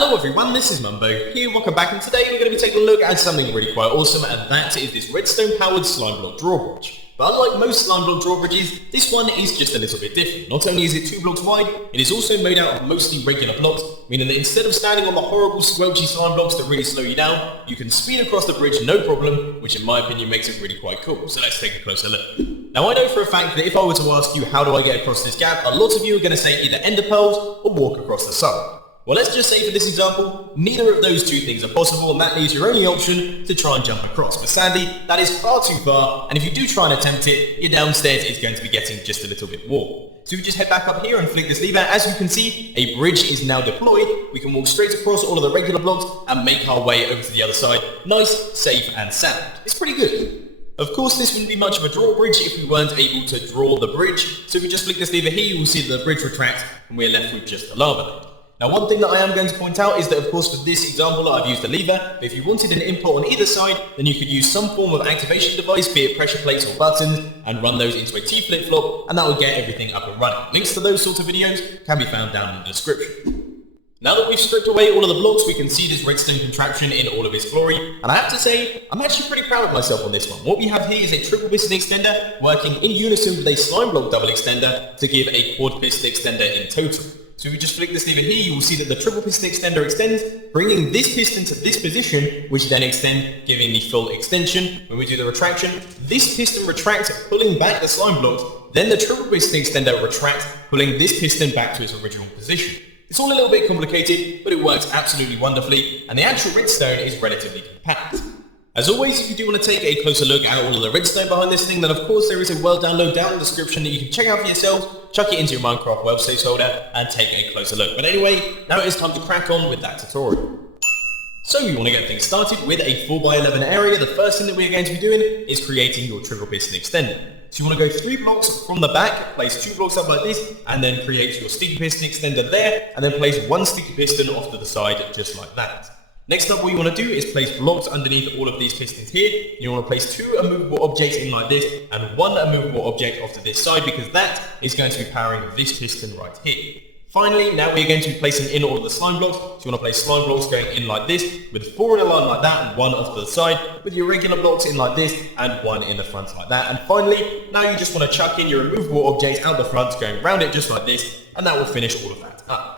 Hello everyone, this is Mumbo here, welcome back, and today we're going to be taking a look at something really quite awesome, and that is this redstone powered slime block drawbridge. But unlike most slime block drawbridges, this one is just a little bit different. Not only is it 2 blocks wide, it is also made out of mostly regular blocks, meaning that instead of standing on the horrible squelchy slime blocks that really slow you down, you can speed across the bridge no problem, which in my opinion makes it really quite cool. So let's take a closer look. Now I know for a fact that if I were to ask you how do I get across this gap, a lot of you are going to say either ender pearls or walk across the side. Well, let's just say for this example, neither of those two things are possible, and that leaves your only option to try and jump across. But sadly, that is far too far, and if you do try and attempt it, your downstairs is going to be getting just a little bit warm. So we just head back up here and flick this lever. As you can see, a bridge is now deployed. We can walk straight across all of the regular blocks and make our way over to the other side. Nice, safe, and sound. It's pretty good. Of course, this wouldn't be much of a drawbridge if we weren't able to draw the bridge. So if we just flick this lever here, you will see that the bridge retracts, and we're left with just the lava lake. Now one thing that I am going to point out is that of course for this example I've used a lever, but if you wanted an input on either side, then you could use some form of activation device, be it pressure plates or buttons, and run those into a T flip-flop, and that will get everything up and running. Links to those sorts of videos can be found down in the description. Now that we've stripped away all of the blocks, we can see this redstone contraption in all of its glory, and I have to say, I'm actually pretty proud of myself on this one. What we have here is a triple piston extender working in unison with a slime block double extender to give a quad piston extender in total. So if we just flick this lever here, you will see that the triple piston extender extends, bringing this piston to this position, which then extends, giving the full extension. When we do the retraction, this piston retracts, pulling back the slime blocks, then the triple piston extender retracts, pulling this piston back to its original position. It's all a little bit complicated, but it works absolutely wonderfully, and the actual redstone is relatively compact. As always, if you do want to take a closer look at all of the redstone behind this thing, then of course there is a world download down in the description that you can check out for yourselves, chuck it into your Minecraft web safe holder, and take a closer look. But anyway, now it is time to crack on with that tutorial. So you want to get things started with a 4x11 area. The first thing that we're going to be doing is creating your triple piston extender. So you want to go 3 blocks from the back, place 2 blocks up like this, and then create your sticky piston extender there, and then place 1 sticky piston off to the side just like that. Next up, what you want to do is place blocks underneath all of these pistons here. You want to place 2 immovable objects in like this, and 1 immovable object off to this side, because that is going to be powering this piston right here. Finally, now we're going to be placing in all of the slime blocks. So you want to place slime blocks going in like this, with 4 in a line like that and 1 off to the side, with your regular blocks in like this and 1 in the front like that. And finally, now you just want to chuck in your immovable objects out the front, going around it just like this, and that will finish all of that up.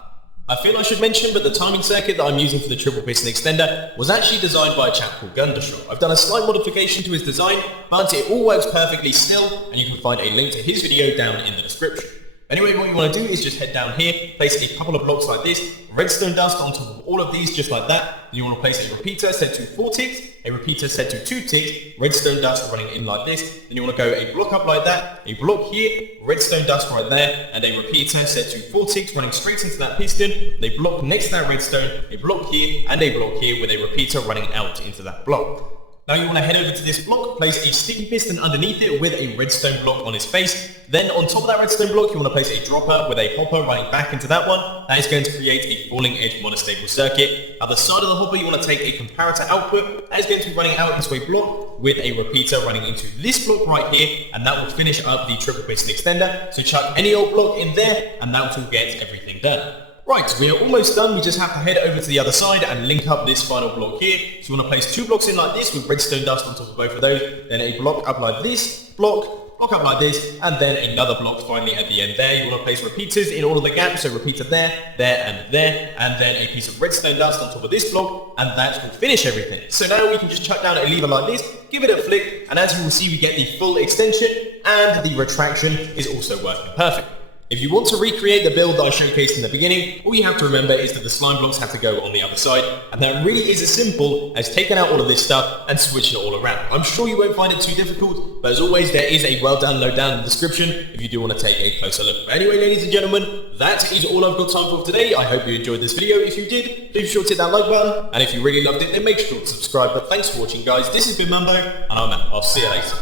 I feel I should mention, but the timing circuit that I'm using for the triple piston extender was actually designed by a chap called Gundershot. I've done a slight modification to his design, but it all works perfectly still, and you can find a link to his video down in the description. Anyway, what you want to do is just head down here, place a couple of blocks like this, redstone dust on top of all of these just like that. Then you want to place a repeater set to 4 ticks, a repeater set to 2 ticks, redstone dust running in like this. Then you want to go a block up like that, a block here, redstone dust right there, and a repeater set to 4 ticks running straight into that piston, a block next to that redstone, a block here, and a block here with a repeater running out into that block. Now you want to head over to this block, place a sticky piston underneath it with a redstone block on its face. Then on top of that redstone block, you want to place a dropper with a hopper running back into that one. That is going to create a falling edge monostable circuit. At the side of the hopper, you want to take a comparator output. That is going to be running out into a block with a repeater running into this block right here, and that will finish up the triple piston extender. So chuck any old block in there, and that will get everything done. Right, we are almost done. We just have to head over to the other side and link up this final block here. So you want to place 2 blocks in like this with redstone dust on top of both of those, then a block up like this, block up like this, and then another block finally at the end there. You want to place repeaters in all of the gaps, so repeater there, and then a piece of redstone dust on top of this block, and that will finish everything. So now we can just chuck down a lever like this, give it a flick, and as you will see, we get the full extension, and the retraction is also working perfect. If you want to recreate the build that I showcased in the beginning, all you have to remember is that the slime blocks have to go on the other side, and that really is as simple as taking out all of this stuff and switching it all around. I'm sure you won't find it too difficult, but as always, there is a well download down in the description if you do want to take a closer look. But anyway, ladies and gentlemen, that is all I've got time for today. I hope you enjoyed this video. If you did, please be sure to hit that like button, and if you really loved it, then make sure to subscribe. But thanks for watching, guys. This has been Mumbo, and I'm out. I'll see you later.